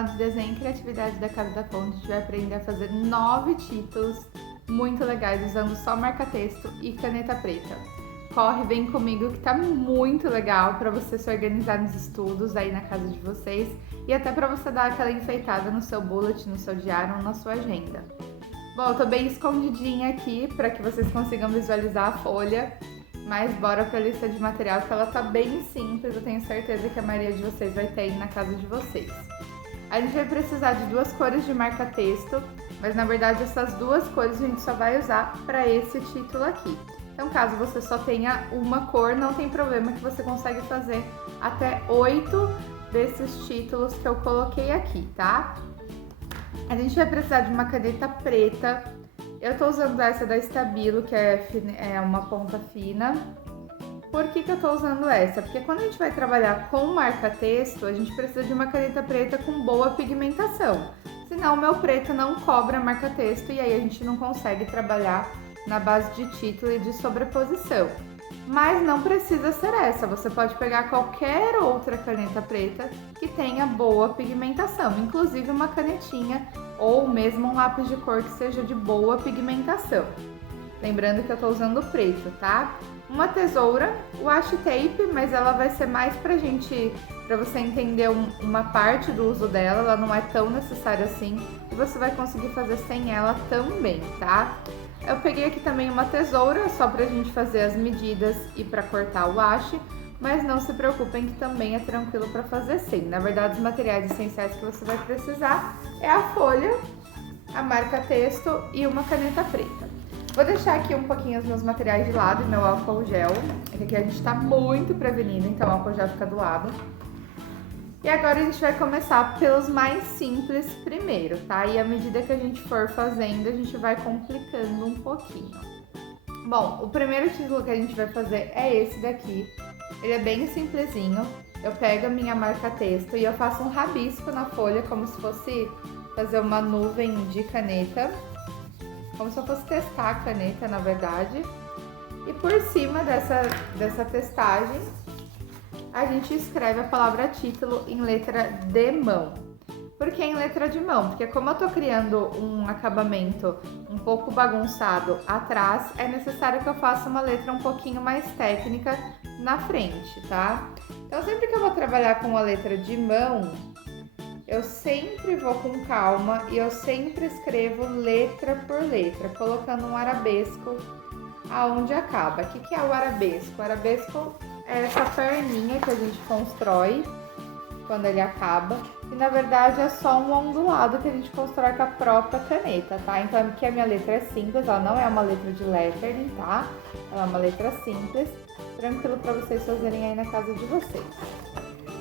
canal de Desenho e Criatividade da Casa da Fonte. A gente vai aprender a fazer 9 títulos muito legais usando só marca-texto e caneta preta. Corre, vem comigo que tá muito legal para você se organizar nos estudos aí na casa de vocês e até para você dar aquela enfeitada no seu bullet, no seu diário ou na sua agenda. Bom, eu tô bem escondidinha aqui para que vocês consigam visualizar a folha. Mas bora para a lista de material que ela tá bem simples, eu tenho certeza que a maioria de vocês vai ter aí na casa de vocês. A gente vai precisar de 2 cores de marca-texto, mas na verdade essas 2 cores a gente só vai usar para esse título aqui. Então caso você só tenha uma cor, não tem problema que você consegue fazer até 8 desses títulos que eu coloquei aqui, tá? A gente vai precisar de uma caneta preta. Eu tô usando essa da Stabilo, que é uma ponta fina. Por que eu tô usando essa? Porque quando a gente vai trabalhar com marca-texto, a gente precisa de uma caneta preta com boa pigmentação. Senão o meu preto não cobre a marca-texto e aí a gente não consegue trabalhar na base de título e de sobreposição. Mas não precisa ser essa, você pode pegar qualquer outra caneta preta que tenha boa pigmentação, inclusive uma canetinha ou mesmo um lápis de cor que seja de boa pigmentação. Lembrando que eu tô usando preto, tá? Uma tesoura, washi tape, mas ela vai ser mais pra você entender uma parte do uso dela, ela não é tão necessária assim e você vai conseguir fazer sem ela também, tá? Eu peguei aqui também uma tesoura, só pra gente fazer as medidas e pra cortar o washi, mas não se preocupem que também é tranquilo para fazer sem. Na verdade, os materiais essenciais que você vai precisar é a folha, a marca-texto e uma caneta preta. Vou deixar aqui um pouquinho os meus materiais de lado e meu álcool gel. Aqui a gente tá muito prevenido, então o álcool gel fica do lado. E agora a gente vai começar pelos mais simples primeiro, tá? E à medida que a gente for fazendo, a gente vai complicando um pouquinho. Bom, o primeiro título que a gente vai fazer é esse daqui. Ele é bem simplesinho. Eu pego a minha marca-texto e eu faço um rabisco na folha, como se fosse fazer uma nuvem de caneta. Como se eu fosse testar a caneta, na verdade. E por cima dessa testagem, a gente escreve a palavra título em letra de mão. Por que em letra de mão? Porque como eu tô criando um acabamento um pouco bagunçado atrás, é necessário que eu faça uma letra um pouquinho mais técnica na frente, tá? Então sempre que eu vou trabalhar com a letra de mão, eu sempre vou com calma e eu sempre escrevo letra por letra, colocando um arabesco aonde acaba. O que é o arabesco? O arabesco é essa perninha que a gente constrói quando ele acaba. E na verdade é só um ondulado que a gente constrói com a própria caneta, tá? Então aqui a minha letra é simples, ela não é uma letra de lettering, tá? Ela é uma letra simples, tranquilo para vocês fazerem aí na casa de vocês.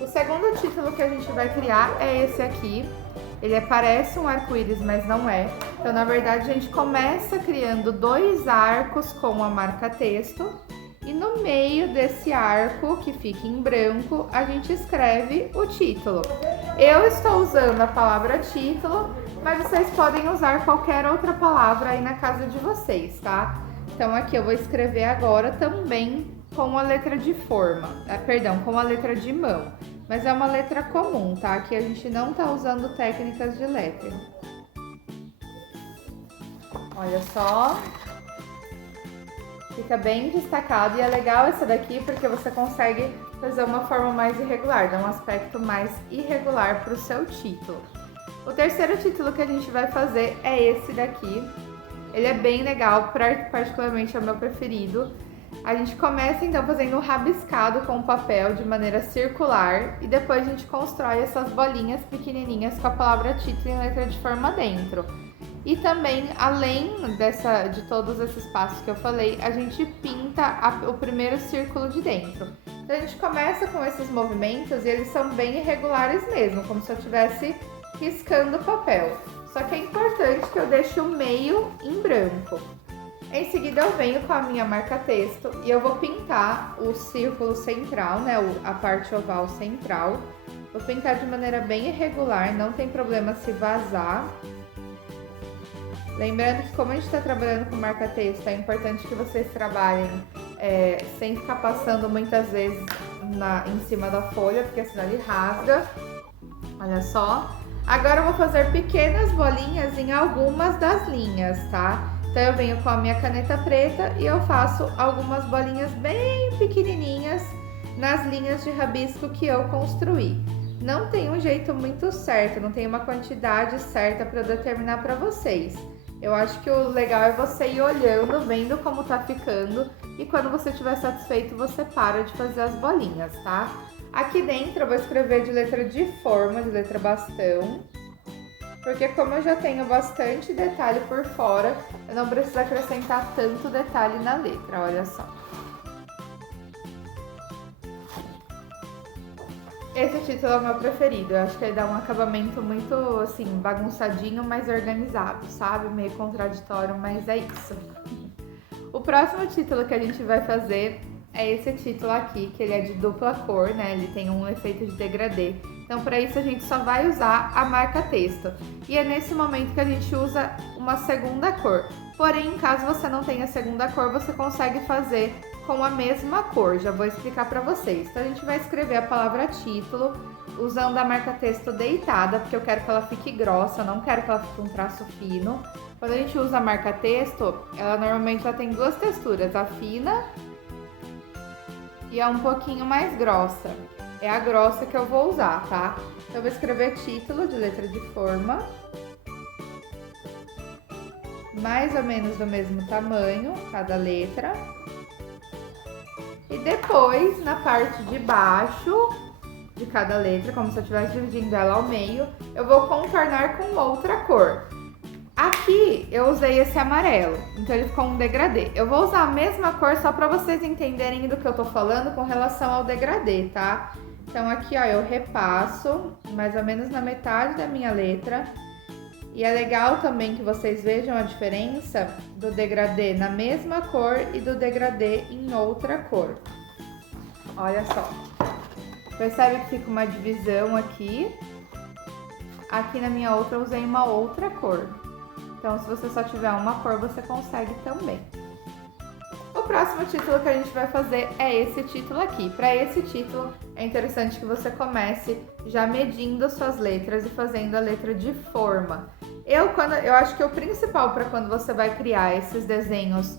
O segundo título que a gente vai criar é esse aqui. Ele parece um arco-íris, mas não é. Então na verdade a gente começa criando 2 arcos com a marca-texto. E no meio desse arco, que fica em branco, a gente escreve o título. Eu estou usando a palavra título, mas vocês podem usar qualquer outra palavra aí na casa de vocês, tá? Então aqui eu vou escrever agora também com a letra de forma, com a letra de mão. Mas é uma letra comum, tá? Aqui a gente não tá usando técnicas de lettering. Olha só. Fica bem destacado e é legal essa daqui porque você consegue fazer uma forma mais irregular, dar um aspecto mais irregular para o seu título. O terceiro título que a gente vai fazer é esse daqui. Ele é bem legal, particularmente é o meu preferido. A gente começa então fazendo um rabiscado com o papel de maneira circular e depois a gente constrói essas bolinhas pequenininhas com a palavra título em letra de forma dentro. E também, além de todos esses passos que eu falei, a gente pinta o primeiro círculo de dentro. Então a gente começa com esses movimentos e eles são bem irregulares mesmo, como se eu estivesse riscando o papel. Só que é importante que eu deixe o meio em branco. Em seguida eu venho com a minha marca-texto e eu vou pintar o círculo central, né, a parte oval central. Vou pintar de maneira bem irregular, não tem problema se vazar. Lembrando que como a gente está trabalhando com marca-texto, é importante que vocês trabalhem sem ficar passando muitas vezes em cima da folha, porque senão ele rasga. Olha só. Agora eu vou fazer pequenas bolinhas em algumas das linhas, tá? Então eu venho com a minha caneta preta e eu faço algumas bolinhas bem pequenininhas nas linhas de rabisco que eu construí. Não tem um jeito muito certo, não tem uma quantidade certa para determinar para vocês. Eu acho que o legal é você ir olhando, vendo como tá ficando, e quando você estiver satisfeito, você para de fazer as bolinhas, tá? Aqui dentro eu vou escrever de letra de forma, de letra bastão, porque como eu já tenho bastante detalhe por fora, eu não preciso acrescentar tanto detalhe na letra, olha só. Esse título é o meu preferido, eu acho que ele dá um acabamento muito, assim, bagunçadinho, mas organizado, sabe? Meio contraditório, mas é isso. O próximo título que a gente vai fazer é esse título aqui, que ele é de dupla cor, né? Ele tem um efeito de degradê. Então, para isso, a gente só vai usar a marca texto. E é nesse momento que a gente usa uma segunda cor. Porém, caso você não tenha segunda cor, você consegue fazer com a mesma cor. Já vou explicar para vocês. Então, a gente vai escrever a palavra título usando a marca texto deitada, porque eu quero que ela fique grossa, eu não quero que ela fique um traço fino. Quando a gente usa a marca texto, ela normalmente tem duas texturas, a fina e a um pouquinho mais grossa. É a grossa que eu vou usar, tá? Então, eu vou escrever título de letra de forma, mais ou menos do mesmo tamanho, cada letra. E depois, na parte de baixo de cada letra, como se eu estivesse dividindo ela ao meio, eu vou contornar com outra cor. Aqui eu usei esse amarelo, então ele ficou um degradê. Eu vou usar a mesma cor só para vocês entenderem do que eu tô falando com relação ao degradê, tá? Então aqui, ó, eu repasso mais ou menos na metade da minha letra. E é legal também que vocês vejam a diferença do degradê na mesma cor e do degradê em outra cor. Olha só. Percebe que fica uma divisão aqui. Aqui na minha outra eu usei uma outra cor. Então, se você só tiver uma cor, você consegue também. O próximo título que a gente vai fazer é esse título aqui. Para esse título, é interessante que você comece já medindo suas letras e fazendo a letra de forma. Eu acho que o principal para quando você vai criar esses desenhos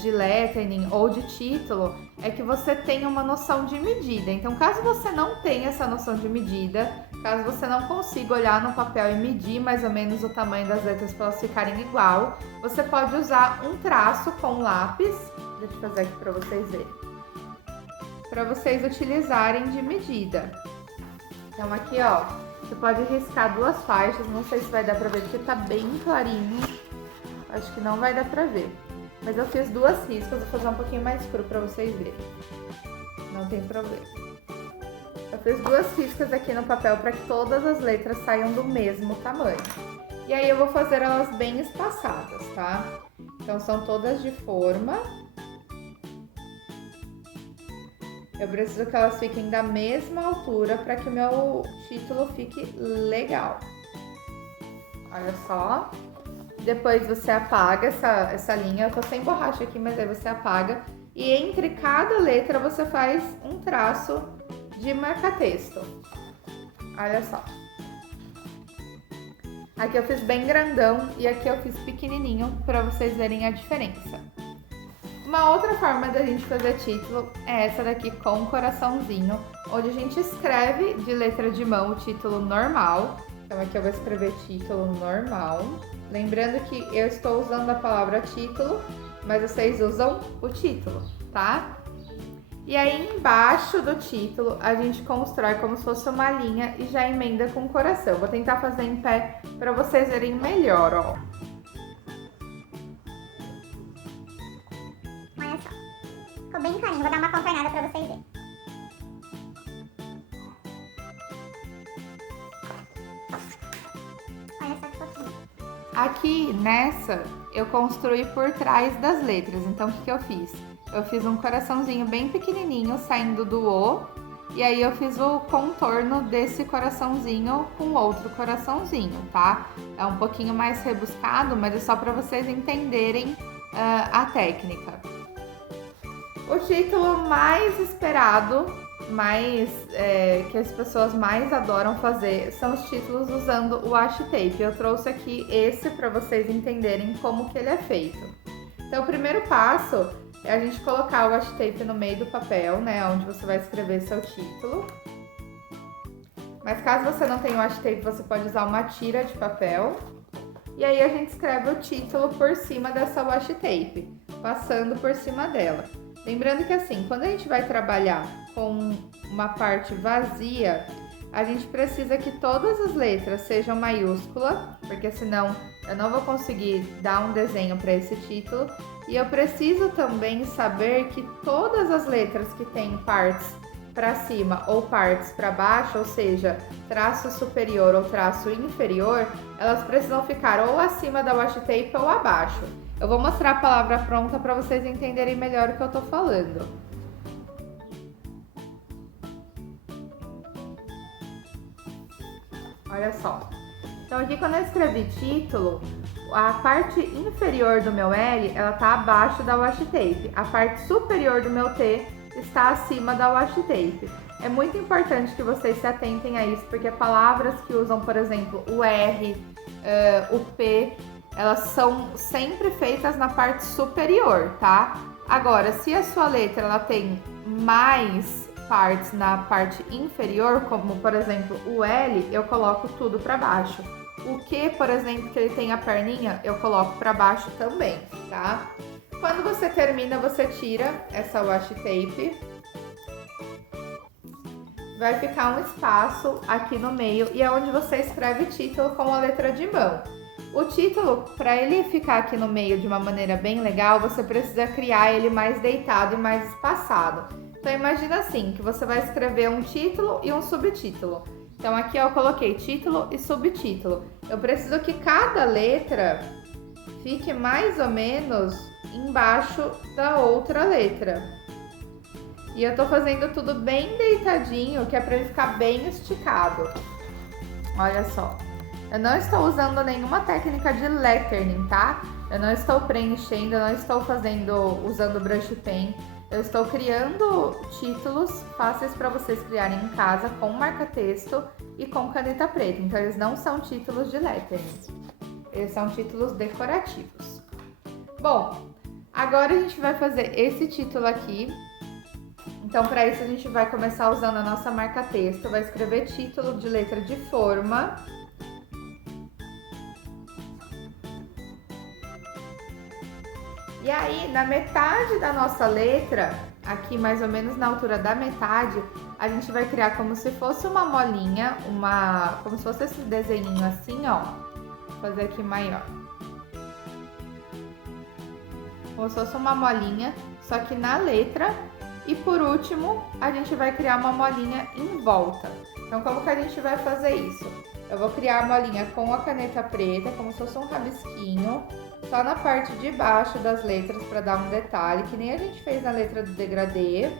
de lettering ou de título é que você tenha uma noção de medida. Então, caso você não tenha essa noção de medida, caso você não consiga olhar no papel e medir mais ou menos o tamanho das letras para elas ficarem igual, você pode usar um traço com lápis. Deixa eu fazer aqui para vocês verem. Para vocês utilizarem de medida. Então, aqui, ó, você pode riscar duas faixas. Não sei se vai dar para ver porque tá bem clarinho. Acho que não vai dar para ver. Mas eu fiz duas riscas, vou fazer um pouquinho mais escuro para vocês verem. Não tem problema. Eu fiz duas riscas aqui no papel para que todas as letras saiam do mesmo tamanho. E aí eu vou fazer elas bem espaçadas, tá? Então são todas de forma. Eu preciso que elas fiquem da mesma altura para que o meu título fique legal. Olha só. Depois você apaga essa linha. Eu tô sem borracha aqui, mas aí você apaga. E entre cada letra você faz um traço de marca-texto. Olha só. Aqui eu fiz bem grandão e aqui eu fiz pequenininho para vocês verem a diferença. Uma outra forma da gente fazer título é essa daqui com coraçãozinho, onde a gente escreve de letra de mão o título normal. Então aqui eu vou escrever título normal. Lembrando que eu estou usando a palavra título, mas vocês usam o título, tá? E aí embaixo do título a gente constrói como se fosse uma linha e já emenda com coração. Vou tentar fazer em pé para vocês verem melhor, ó. Olha só, ficou bem clarinho, vou dar uma contornada para vocês verem. Olha só que fofinho. Aqui nessa eu construí por trás das letras, então o que eu fiz? Eu fiz um coraçãozinho bem pequenininho saindo do O, e aí eu fiz o contorno desse coraçãozinho com outro coraçãozinho, tá? É um pouquinho mais rebuscado, mas é só para vocês entenderem a técnica. O título mais esperado que as pessoas mais adoram fazer são os títulos usando o washi tape. Eu trouxe aqui esse para vocês entenderem como que ele é feito. Então, o primeiro passo é a gente colocar o washi tape no meio do papel, né, onde você vai escrever seu título. Mas caso você não tenha o washi tape, você pode usar uma tira de papel. E aí a gente escreve o título por cima dessa washi tape, passando por cima dela. Lembrando que assim, quando a gente vai trabalhar com uma parte vazia, a gente precisa que todas as letras sejam maiúsculas, porque senão eu não vou conseguir dar um desenho para esse título. E eu preciso também saber que todas as letras que têm partes para cima ou partes para baixo, ou seja, traço superior ou traço inferior, elas precisam ficar ou acima da washi tape ou abaixo. Eu vou mostrar a palavra pronta para vocês entenderem melhor o que eu tô falando. Olha só. Então aqui quando eu escrevi título, a parte inferior do meu L, ela tá abaixo da washi tape. A parte superior do meu T está acima da washi tape. É muito importante que vocês se atentem a isso, porque palavras que usam, por exemplo, o R, o P, elas são sempre feitas na parte superior, tá? Agora, se a sua letra ela tem mais partes na parte inferior, como por exemplo o L, eu coloco tudo para baixo. O Q, por exemplo, que ele tem a perninha, eu coloco para baixo também, tá? Quando você termina, você tira essa washi tape. Vai ficar um espaço aqui no meio e é onde você escreve título com a letra de mão. O título, para ele ficar aqui no meio de uma maneira bem legal, você precisa criar ele mais deitado e mais espaçado. Então imagina assim, que você vai escrever um título e um subtítulo. Então aqui eu coloquei título e subtítulo. Eu preciso que cada letra fique mais ou menos embaixo da outra letra. E eu tô fazendo tudo bem deitadinho, que é para ele ficar bem esticado. Olha só. Eu não estou usando nenhuma técnica de lettering, tá? Eu não estou preenchendo, eu não estou usando brush pen. Eu estou criando títulos fáceis para vocês criarem em casa com marca-texto e com caneta preta. Então, eles não são títulos de lettering. Eles são títulos decorativos. Bom, agora a gente vai fazer esse título aqui. Então, para isso, a gente vai começar usando a nossa marca-texto. Vai escrever título de letra de forma. E aí, na metade da nossa letra, aqui mais ou menos na altura da metade, a gente vai criar como se fosse uma molinha, como se fosse esse desenhinho assim, ó. Vou fazer aqui maior. Como se fosse uma molinha, só que na letra. E por último, a gente vai criar uma molinha em volta. Então, como que a gente vai fazer isso? Eu vou criar a molinha com a caneta preta, como se fosse um rabisquinho, só na parte de baixo das letras para dar um detalhe, que nem a gente fez na letra do degradê.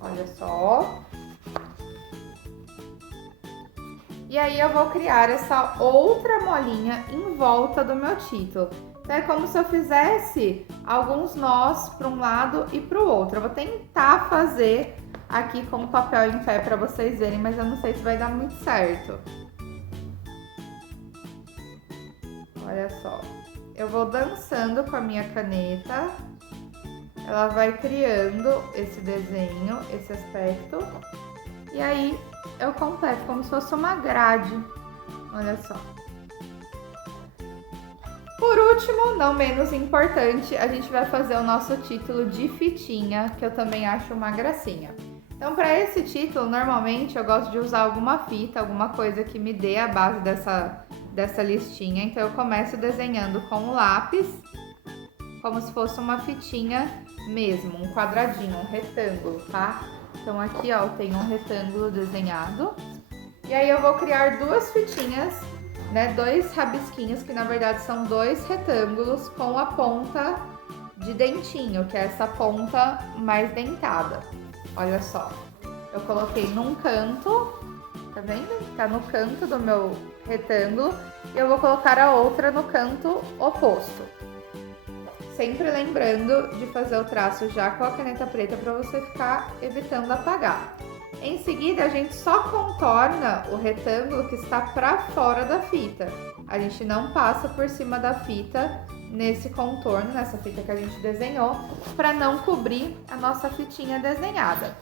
Olha só. E aí eu vou criar essa outra molinha em volta do meu título. Então é como se eu fizesse alguns nós para um lado e para o outro. Eu vou tentar fazer aqui com o papel em pé para vocês verem, mas eu não sei se vai dar muito certo. Olha só, eu vou dançando com a minha caneta, ela vai criando esse desenho, esse aspecto, e aí eu completo como se fosse uma grade, olha só. Por último, não menos importante, a gente vai fazer o nosso título de fitinha, que eu também acho uma gracinha. Então, para esse título, normalmente eu gosto de usar alguma fita, alguma coisa que me dê a base dessa listinha. Então, eu começo desenhando com o lápis, como se fosse uma fitinha mesmo, um quadradinho, um retângulo, tá? Então, aqui, ó, eu tenho um retângulo desenhado. E aí, eu vou criar duas fitinhas, né? Dois rabisquinhos, que na verdade são dois retângulos com a ponta de dentinho, que é essa ponta mais dentada. Olha só, eu coloquei num canto, tá vendo? Tá no canto do meu retângulo e eu vou colocar a outra no canto oposto, Sempre lembrando de fazer o traço já com a caneta preta para você ficar evitando apagar. Em seguida, a gente só contorna o retângulo que está para fora da fita. A gente não passa por cima da fita nesse contorno, nessa fita que a gente desenhou, para não cobrir a nossa fitinha desenhada.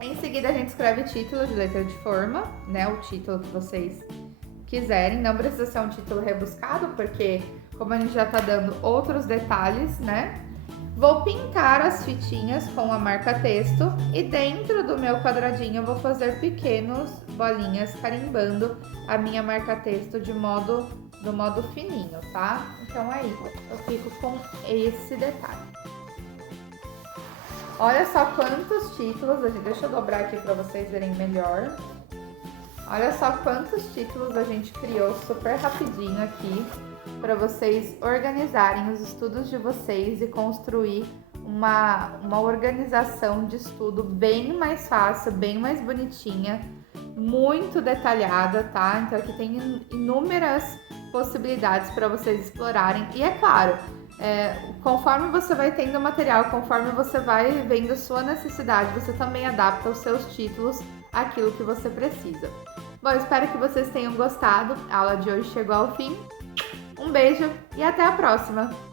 Em seguida, a gente escreve título de letra de forma, né? O título que vocês quiserem. Não precisa ser um título rebuscado, porque como a gente já tá dando outros detalhes, né? Vou pintar as fitinhas com a marca-texto e dentro do meu quadradinho eu vou fazer pequenos bolinhas carimbando a minha marca-texto do modo fininho, tá? Então aí eu fico com esse detalhe. Olha só quantos títulos, deixa eu dobrar aqui para vocês verem melhor. Olha só quantos títulos a gente criou super rapidinho aqui para vocês organizarem os estudos de vocês e construir uma organização de estudo bem mais fácil, bem mais bonitinha, muito detalhada, tá? Então aqui tem inúmeras possibilidades para vocês explorarem e é claro, conforme você vai tendo material, conforme você vai vendo a sua necessidade, você também adapta os seus títulos àquilo que você precisa. Bom, espero que vocês tenham gostado. A aula de hoje chegou ao fim. Um beijo e até a próxima!